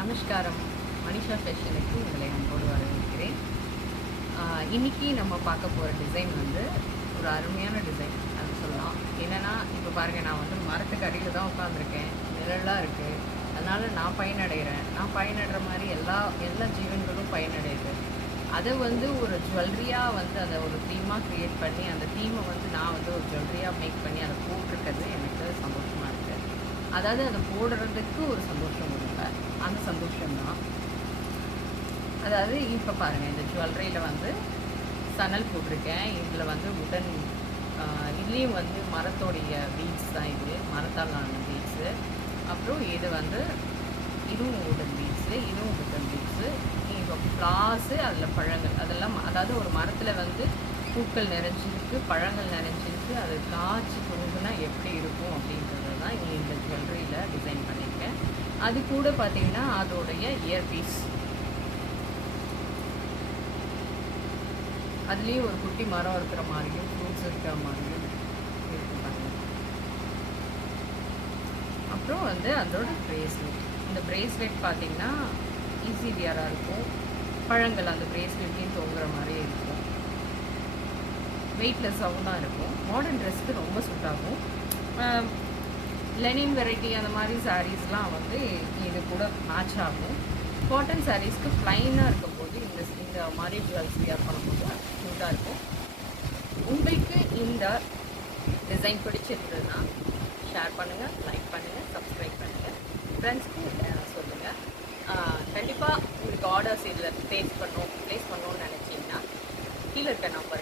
நமஸ்காரம். மனிஷா ஃபேஷனுக்கு உங்களை அன்போடு வரவேற்கிறேன். இன்னைக்கு நம்ம பார்க்க போகிற டிசைன் வந்து ஒரு அருமையான டிசைன் அது சொல்லலாம். என்னென்னா, இப்போ பாருங்கள், நான் வந்து மரத்துக்கு அடியில் தான் உட்காந்துருக்கேன். நிழலாக இருக்குது. அதனால் நான் பயனடைகிறேன். நான் பயனடுற மாதிரி எல்லா எல்லா ஜீவன்களும் பயனடையுது. அதை வந்து ஒரு ஜுவல்லரியாக வந்து அதை ஒரு தீமாக க்ரியேட் பண்ணி, அந்த தீமை வந்து நான் வந்து ஒரு ஜுவல்லரியாக மேக் பண்ணி அதை போட்டிருக்கிறது எனக்கு சந்தோஷமாக இருக்குது. அதாவது அதை போடுறதுக்கு ஒரு சந்தோஷம் இல்லை, அந்த சந்தோஷம்தான். அதாவது இப்போ பாருங்கள், இந்த ஜுவல்லரியில் வந்து சணல் போட்டிருக்கேன். இதில் வந்து உடன் இதுலேயும் வந்து மரத்தோடைய பீட்ஸ் தான், இது மரத்தால் ஆன பீட்ஸு. அப்புறம் இது வந்து இதுவும் உடன் பீட்ஸு, இதுவும் உடன் பீட்ஸு. இப்போ ஃப்ளார்ஸு, அதில் பழங்கள், அதெல்லாம் அதாவது ஒரு மரத்தில் வந்து பூக்கள் நிறைஞ்சிருக்கு, பழங்கள் நிறைஞ்சிருக்கு. அது காய்ச்சி தொங்குனா எப்படி இருக்கும் அப்படின்றது தான் இந்த ஜுவல்லரியில் டிசைன் பண்ணியிருக்கேன். அது கூட பார்த்திங்கன்னா அதோடைய இயர்பீஸ், அதுலேயும் ஒரு குட்டி மரம் இருக்கிற மாதிரியும் ஃப்ரூட்ஸ் இருக்கிற மாதிரியும் இருக்கும் பாருங்கள். அப்புறம் வந்து அதோட ப்ரேஸ்லெட், இந்த ப்ரேஸ்லெட் பார்த்திங்கன்னா ஈஸி வியராக இருக்கும். பழங்கள் அந்த ப்ரேஸ்லெட்லேயும் தொங்குற மாதிரி இருக்கும். வெயிட்லெஸ்ஸாகவும் தான் இருக்கும். மாடர்ன் ட்ரெஸ்க்கு ரொம்ப சூட் ஆகும். லெனின் வெரைட்டி அந்த மாதிரி சாரீஸ்லாம் வந்து இது கூட மேட்ச் ஆகும். காட்டன் சாரீஸ்க்கு ப்ளைனாக இருக்கும்போது இந்த மாதிரி ஜுவல்ஸ் வியர் பண்ணும்போது சூட்டாக இருக்கும். உங்களுக்கு இந்த டிசைன் பிடிச்சிருந்ததுன்னா ஷேர் பண்ணுங்கள், லைக் பண்ணுங்கள், சப்ஸ்கிரைப் பண்ணுங்கள், ஃப்ரெண்ட்ஸ்க்கு சொல்லுங்கள். கண்டிப்பாக உங்களுக்கு ஆர்டர்ஸ் இதில் ப்ளேஸ் பண்ணணும்னு நினச்சிங்கன்னா கீழே இருக்க நம்பர்